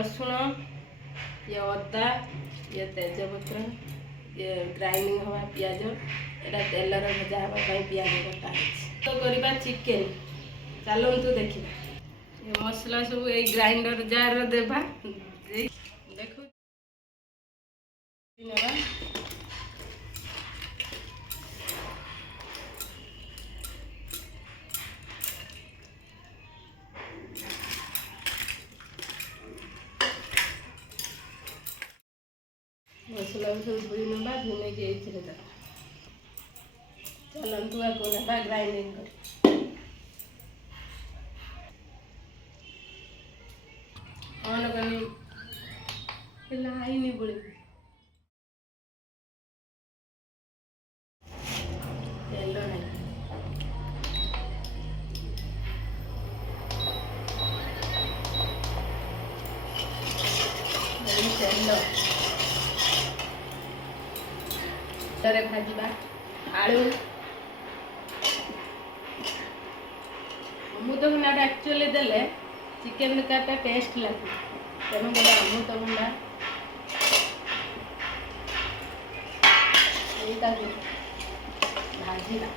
रसुण, ये अदा, ये तेजपत्र, ये ग्राइंडिंग हवा पियाज, एटा तेलर भजा हाँपाई पियाज कटा तो करवा चिकेन। चलतु देखा ये मसला सब ये ग्राइंडर जार देवा देख मसला सब धोई ना धुने के चलतु आगे ना ग्राइंडिंग कर ऑन करनी लाइन बोले तेल नहीं तेल भाजवा आलू अमृतभंडा एक्चुअली देले चिकेन तरकारीटा टेस्ट लगे तेणु गोटे अमृतभंडा भाजवा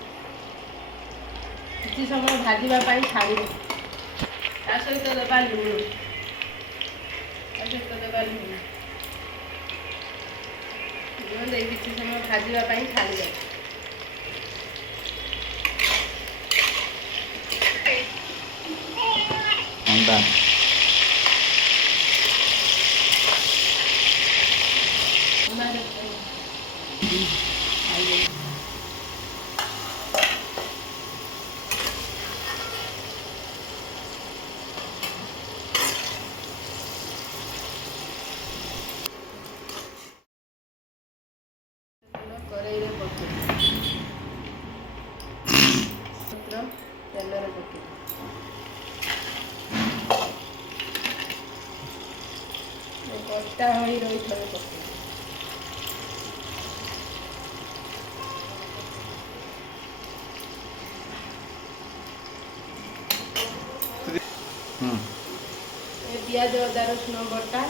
किसी समय भाजवाई छाड़ ता सहित देवा लुण देवा लुण किसी समय भाजवाई छाड़ अंडा कड़ाई पके तेल पके कटा हो रही थे पके प्याज अदा रसुण बटा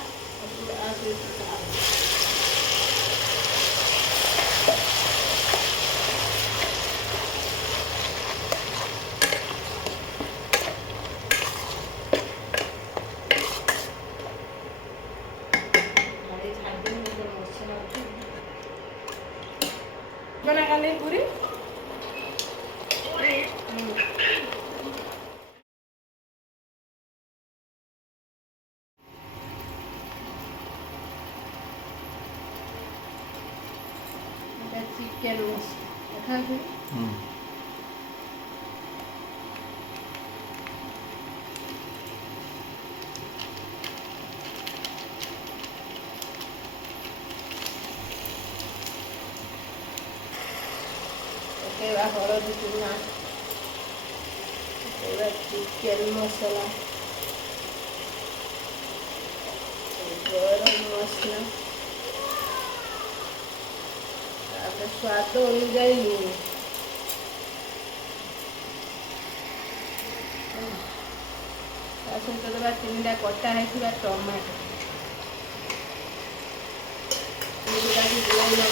बना खाने पूरी चिकेन मसला हलदी चूना चिकेन मसला गरम मसला स्वाद अनुजाई लुण सहित देवा 3टा कटा है टमाटो बुलाई ना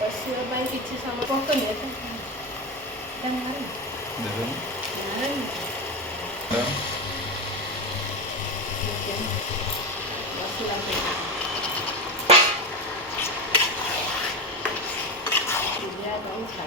कषाई किसी समय पकड़ मसला